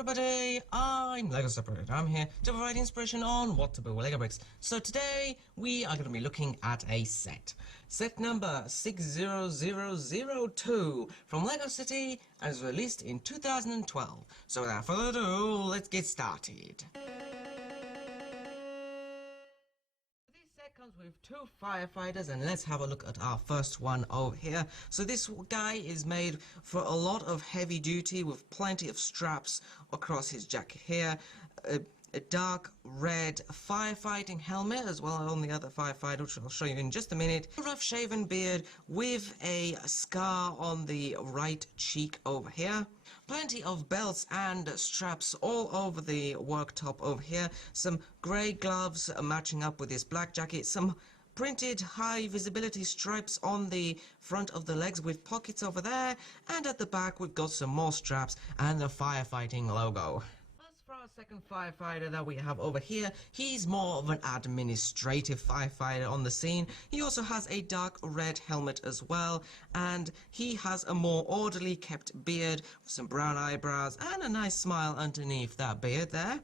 everybody, I'm LEGO Separator. I'm here to provide inspiration on what to build with LEGO bricks. So today we are going to be looking at a set number 60002 from LEGO City and was released in 2012. So without further ado, let's get started. This set comes with two firefighters, and let's have a look at our first one over here. So this guy is made for a lot of heavy duty with plenty of straps across his jacket here. A dark red firefighting helmet as well on the other firefighter, which I'll show you in just a minute. A rough shaven beard with a scar on the right cheek over here. Plenty of belts and straps all over the worktop over here. Some grey gloves matching up with his black jacket. Some printed high visibility stripes on the front of the legs with pockets over there. And at the back we've got some more straps and the firefighting logo. For our second firefighter that we have over here, he's more of an administrative firefighter on the scene. He also has a dark red helmet as well, and he has a more orderly kept beard with some brown eyebrows and a nice smile underneath that beard there.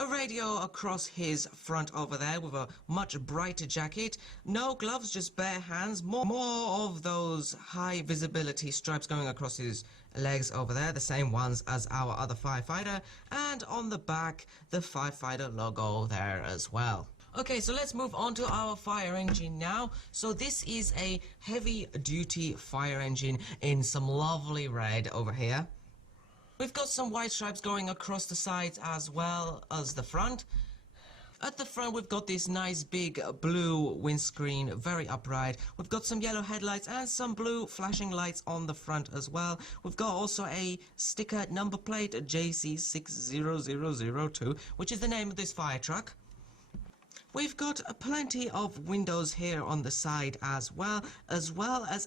A radio across his front over there with a much brighter jacket. No gloves, just bare hands. More of those high visibility stripes going across his legs over there, the same ones as our other firefighter. And on the back, the firefighter logo there as well. Okay, so let's move on to our fire engine now. So this is a heavy duty fire engine in some lovely red over here. We've got some white stripes going across the sides as well as the front. At the front we've got this nice big blue windscreen, very upright. We've got some yellow headlights and some blue flashing lights on the front as well. We've got also a sticker number plate, JC60002, which is the name of this fire truck. We've got plenty of windows here on the side as well as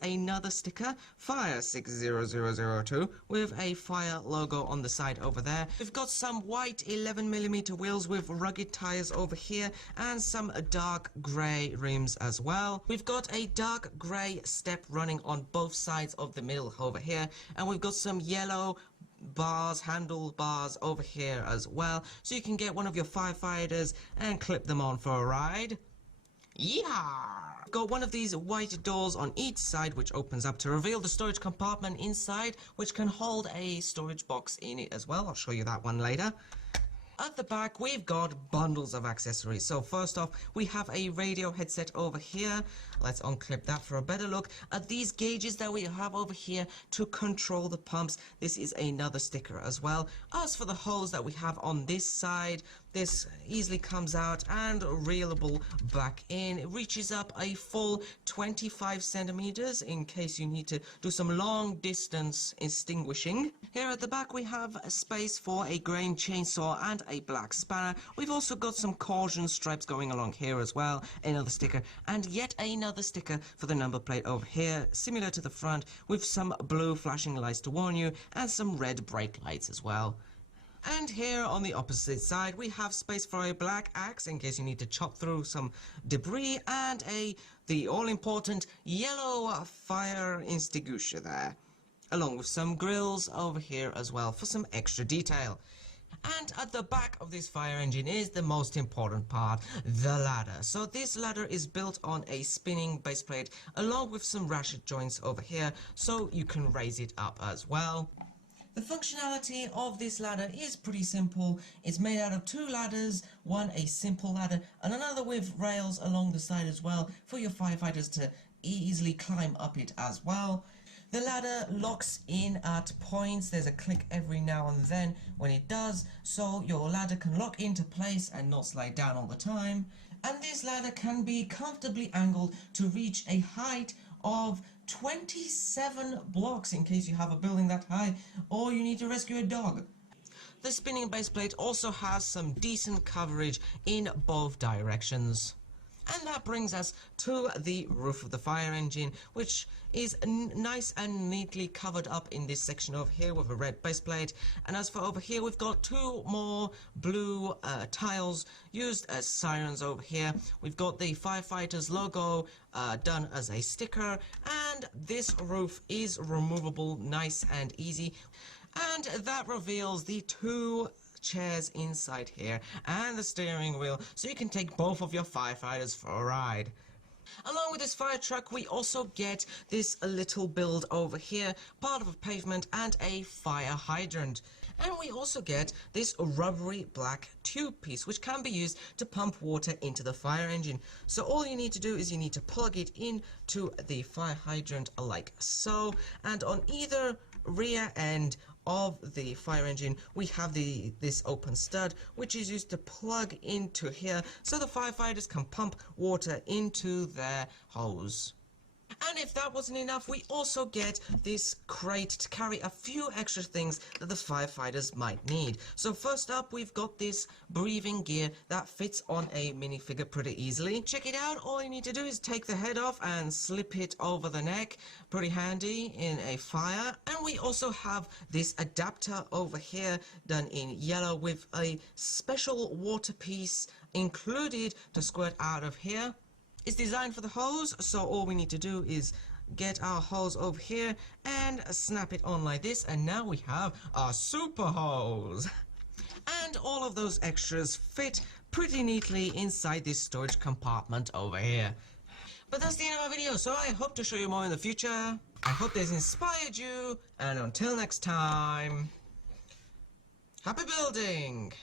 another sticker, Fire 60002, with a fire logo on the side over there. We've got some white 11mm wheels with rugged tires over here and some dark grey rims as well. We've got a dark grey step running on both sides of the middle over here, and we've got some yellow handlebars over here as well, so you can get one of your firefighters and clip them on for a ride. Yeah! Got one of these white doors on each side which opens up to reveal the storage compartment inside, which can hold a storage box in it as well. I'll show you that one later. At the back we've got bundles of accessories. So first off we have a radio headset over here. Let's unclip that for a better look at these gauges that we have over here to control the pumps. This is another sticker as well. As for the hose that we have on this side, this easily comes out and reelable back in. It reaches up a full 25 centimeters in case you need to do some long distance extinguishing. Here at the back we have a space for a grain chainsaw and a black spanner. We've also got some caution stripes going along here as well, another sticker, and yet another sticker for the number plate over here, similar to the front, with some blue flashing lights to warn you and some red brake lights as well. And here on the opposite side we have space for a black axe in case you need to chop through some debris, and the all-important yellow fire extinguisher there, along with some grills over here as well for some extra detail. And at the back of this fire engine is the most important part, the ladder. So this ladder is built on a spinning base plate along with some ratchet joints over here, so you can raise it up as well. The functionality of this ladder is pretty simple. It's made out of two ladders, one a simple ladder and another with rails along the side as well for your firefighters to easily climb up it as well. The ladder locks in at points. There's a click every now and then when it does, so your ladder can lock into place and not slide down all the time. And this ladder can be comfortably angled to reach a height of 27 blocks in case you have a building that high or you need to rescue a dog. The spinning base plate also has some decent coverage in both directions. And that brings us to the roof of the fire engine, which is nice and neatly covered up in this section over here with a red base plate. And as for over here, we've got two more blue tiles used as sirens over here. We've got the firefighters logo done as a sticker, and this roof is removable, nice and easy. And that reveals the two chairs inside here and the steering wheel, so you can take both of your firefighters for a ride. Along with this fire truck, we also get this little build over here, part of a pavement and a fire hydrant. And we also get this rubbery black tube piece, which can be used to pump water into the fire engine. So all you need to do is you need to plug it into the fire hydrant like so, and on either rear end of the fire engine we have this open stud, which is used to plug into here so the firefighters can pump water into their hose. And if that wasn't enough, we also get this crate to carry a few extra things that the firefighters might need. So first up, we've got this breathing gear that fits on a minifigure pretty easily. Check it out. All you need to do is take the head off and slip it over the neck. Pretty handy in a fire. And we also have this adapter over here done in yellow with a special water piece included to squirt out of here. It's designed for the hose, so all we need to do is get our hose over here and snap it on like this, and now we have our super hose. And all of those extras fit pretty neatly inside this storage compartment over here. But that's the end of our video, so I hope to show you more in the future. I hope this inspired you, and until next time, happy building!